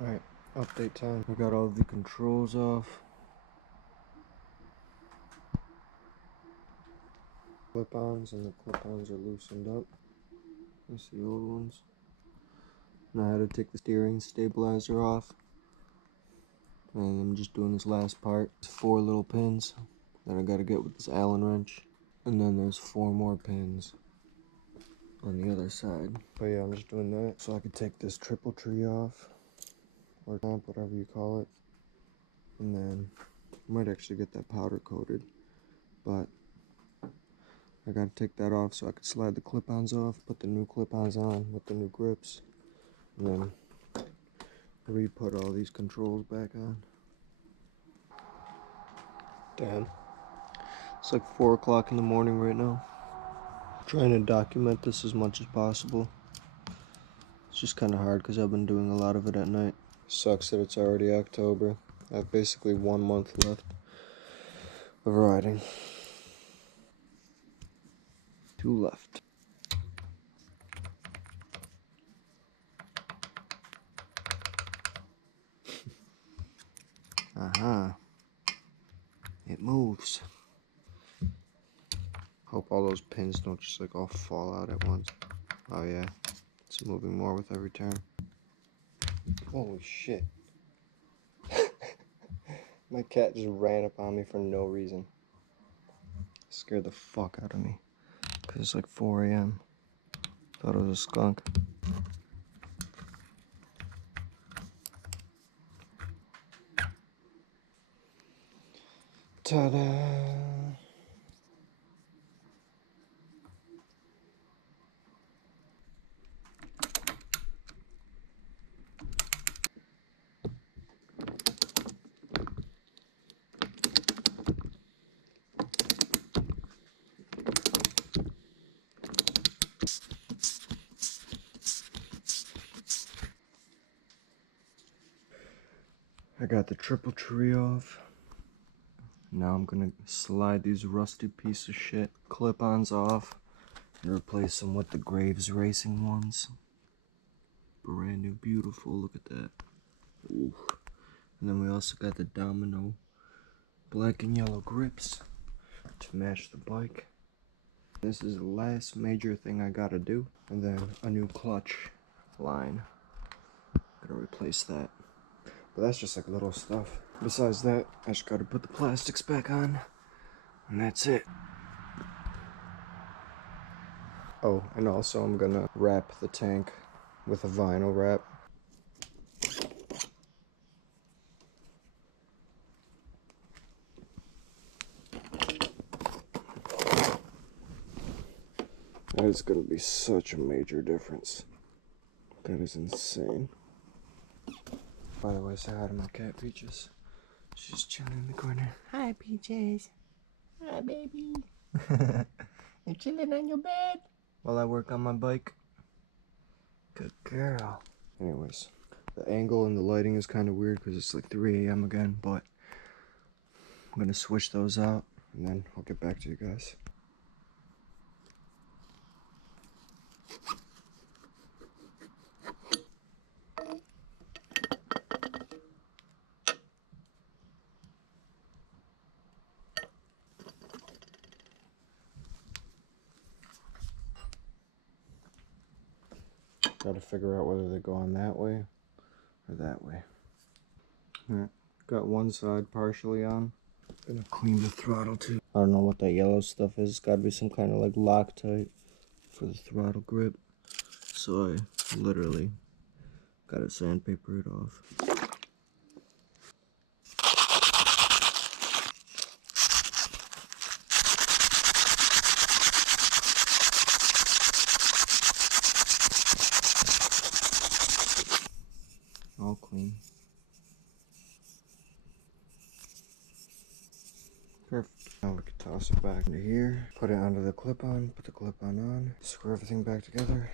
Alright, update time. We got all the controls off. Clip-ons, and the clip-ons are loosened up. That's the old ones. Now I had to take the steering stabilizer off. And I'm just doing this last part. It's 4 little pins that I gotta get with this Allen wrench. And then there's 4 more pins on the other side. But yeah, I'm just doing that so I could take this triple tree off. Or top, whatever you call it. And then I might actually get that powder coated. But I gotta take that off so I can slide the clip-ons off, put the new clip-ons on with the new grips, and then re-put all these controls back on. Damn. It's like 4 o'clock in the morning right now. I'm trying to document this as much as possible. It's just kind of hard because I've been doing a lot of it at night. Sucks that it's already October. I have basically 1 month left of riding. 2 left. Aha. It moves. Hope all those pins don't just like all fall out at once. Oh yeah. It's moving more with every turn. Holy shit. My cat just ran up on me for no reason. Scared the fuck out of me. Cause it's like 4 a.m. Thought it was a skunk. Ta-da! I got the triple tree off. Now I'm gonna slide these rusty piece of shit clip-ons off and replace them with the Graves Racing ones. Brand new, beautiful, look at that. Ooh. And then we also got the Domino black and yellow grips to match the bike. This is the last major thing I gotta do. And then a new clutch line. Gotta replace that. But that's just like little stuff. Besides that, I just gotta put the plastics back on. And that's it. Oh, and also I'm gonna wrap the tank with a vinyl wrap. That is gonna be such a major difference. That is insane. By the way, say hi to my cat, Peaches. She's chilling in the corner. Hi, Peaches. Hi, baby. You're chilling on your bed while I work on my bike. Good girl. Anyways, the angle and the lighting is kind of weird because it's like 3 a.m. again, but I'm gonna switch those out and then I'll get back to you guys. Got to figure out whether they go on that way or that way. Alright, got one side partially on. Gonna clean the throttle too. I don't know what that yellow stuff is. It's gotta be some kind of like Loctite for the throttle grip. So I literally gotta sandpaper it off. All clean. Perfect. Now we can toss it back into here, put it onto the clip-on, put the clip-on on, screw everything back together,